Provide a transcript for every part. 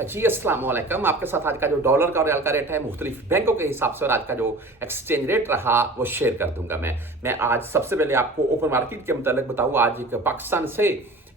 जी अस्सलाम वालेकुम। आपके साथ आज का जो डॉलर का और रियाल का रेट है मुख्तलिफ बैंकों के हिसाब से और आज का जो एक्सचेंज रेट रहा वो शेयर कर दूंगा। मैं आज सबसे पहले आपको ओपन मार्केट के मतलब बताऊँ। आज एक पाकिस्तान से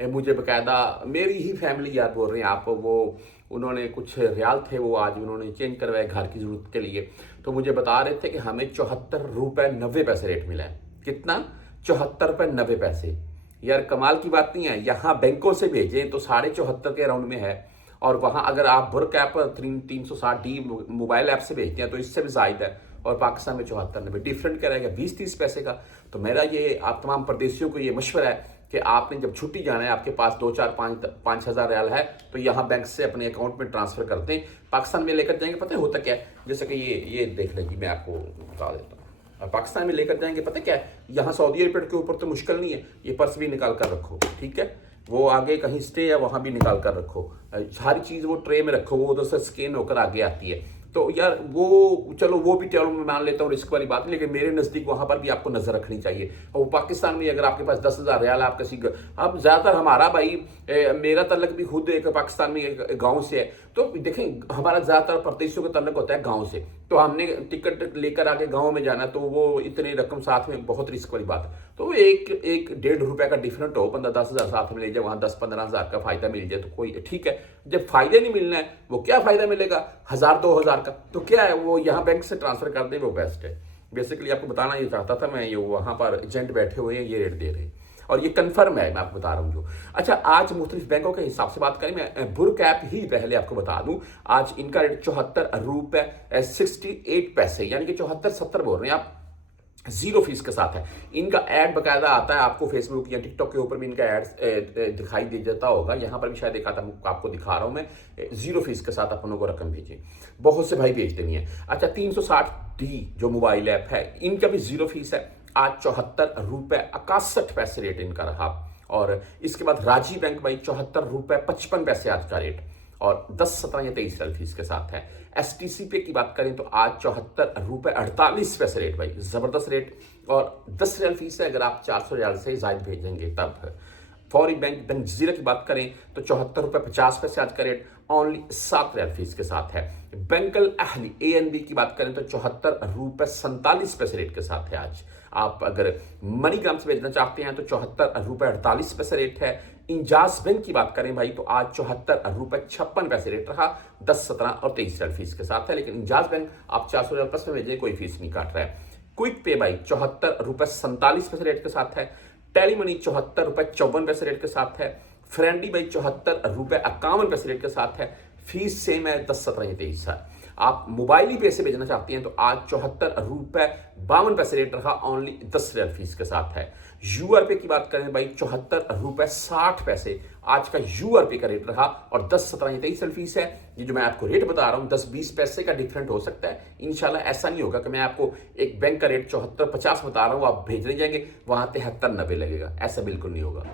मुझे बकायदा मेरी ही फैमिली याद बोल रही है आप, वो उन्होंने कुछ रियाल थे वो आज उन्होंने चेंज करवाए घर की ज़रूरत के लिए। तो मुझे बता रहे थे कि हमें 74 रुपये 90 पैसे रेट मिला है। कितना? 74 रुपये 90 पैसे। यार कमाल की बात नहीं है। यहाँ बैंकों से भेजें तो 74.5 के अराउंड में है, और वहाँ अगर आप बुर्क ऐप 360D मोबाइल ऐप से भेजते हैं तो इससे भी ज़ायद है, और पाकिस्तान में 74.90। डिफरेंट क्या रहेगा? 20-30 पैसे का। तो मेरा ये आप तमाम परदेशियों को ये मशवरा है कि आपने जब छुट्टी जाना है, आपके पास 2-4-5 हज़ार रियाल है तो यहाँ बैंक से अपने अकाउंट में ट्रांसफ़र कर दें। पाकिस्तान में लेकर जाएंगे, पता है होता क्या है? जैसे कि ये देख लेंगे, मैं आपको बता देता हूँ। पाकिस्तान में लेकर जाएंगे, पता क्या है? यहाँ सऊदी एयरपोर्ट के ऊपर तो मुश्किल नहीं है, ये पर्स भी निकाल कर रखो, ठीक है? वो आगे कहीं स्टे है वहाँ भी निकाल कर रखो, सारी चीज़ वो ट्रे में रखो, वो उधर से स्कैन होकर आगे आती है। तो यार वो चलो वो भी चलो मैं मान लेता हूँ रिस्क वाली बात, लेकिन मेरे नज़दीक वहाँ पर भी आपको नज़र रखनी चाहिए। और पाकिस्तान में अगर आपके पास 10,000 रियाल आप किसी, अब ज़्यादातर हमारा भाई मेरा तल्लक भी खुद एक पाकिस्तान में एक गाँव से है, तो देखें हमारा ज़्यादातर परदेशियों का तल्लक होता है गाँव से। तो हमने टिकट लेकर आके गाँव में जाना, तो वो इतनी रकम साथ में बहुत रिस्क वाली बात है। तो एक 1-1.5 रुपये का डिफरेंट हो, 15-10 हज़ार साथ में ले जाए, वहाँ 10-15 हज़ार का फायदा मिल जाए तो कोई ठीक है। जब फायदे नहीं मिलना है, वो क्या फायदा मिलेगा 1,000-2,000 का? तो क्या है, वो यहाँ बैंक से ट्रांसफर कर दे, वो बेस्ट है। बेसिकली आपको बताना ये चाहता था मैं, ये वहाँ पर एजेंट बैठे हुए हैं, ये रेट दे रहे हैं और ये कंफर्म है, मैं आपको बता रहा हूँ जो। अच्छा, आज मुख्तलिफ बैंकों के हिसाब से बात करें, मैं बुर्क ऐप ही पहले आपको बता दूं। आज इनका रेट 74 रुपये 68 पैसे, यानी कि 74-70 बोल रहे हैं आप, 0 फीस के साथ है। इनका ऐड बकायदा आता है आपको फेसबुक या टिकटॉक के ऊपर भी इनका ऐड दिखाई दे जाता होगा, यहाँ पर भी शायद देखा था, आपको दिखा रहा हूँ मैं। 0 फीस के साथ अपनों को रकम भेजें, बहुत से भाई भेजते नहीं है। अच्छा, 360D जो मोबाइल ऐप है इनका भी 0 फीस है। आज 74 रुपये 61 पैसे रेट इनका रहा। और इसके बाद राजी बैंक भाई 74 रुपये 55 पैसे आज का रेट, और 10, 17 या 23 रियाल फीस के साथ है। STC पे की बात करें तो आज 74 रुपये 48 पैसे रेट, भाई ज़बरदस्त रेट, और 10 रियाल फीस है अगर आप 400 रियाल से ज़ायद भेजेंगे तब। फौरी बैंक जजीरा की बात करें तो 74 रुपये 50 पैसे आज का रेट, ओनली 7 रियाल फीस के साथ है। बैंकल अहली ANB की बात करें तो 74 रुपये 47 पैसे रेट के साथ है आज। आप अगर मनीग्राम से भेजना चाहते हैं तो 74 रुपये 48 पैसे रेट है। इंजाज बैंक की बात करें भाई तो आज 74 रुपये 56 पैसे रेट रहा, 10, 17 और 23 रियाल फीस के साथ है। लेकिन इंजाज बैंक आप 400 रियाल प्लस में भेजें, कोई फीस नहीं काट रहा है। क्विक पे भाई 74 रुपये 47 पैसे रेट के साथ है। टेली मनी 74 रुपये 54 पैसे रेट के साथ है। फ्रेंडी भाई 74 रुपये 51 पैसे रेट के साथ है। फीस सेम है, 10, 17 या 23 है। आप मोबाइल ही पैसे भेजना चाहते हैं तो आज 74 रुपये 52 पैसे रेट रहा, ओनली 10 रियाल फीस के साथ है। UR पे की बात करें भाई 74 रुपये 60 पैसे आज का UR पे का रेट रहा, और 10, 17 या 23 रियाल फीस है। ये जो मैं आपको रेट बता रहा हूँ 10-20 पैसे का डिफरेंट हो सकता है। इंशाल्लाह ऐसा नहीं होगा कि मैं आपको एक बैंक का रेट 74-50 बता रहा हूँ, आप भेजने जाएंगे वहां 73-90 लगेगा, ऐसा बिल्कुल नहीं होगा।